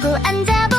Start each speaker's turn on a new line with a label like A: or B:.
A: 하고 앉아보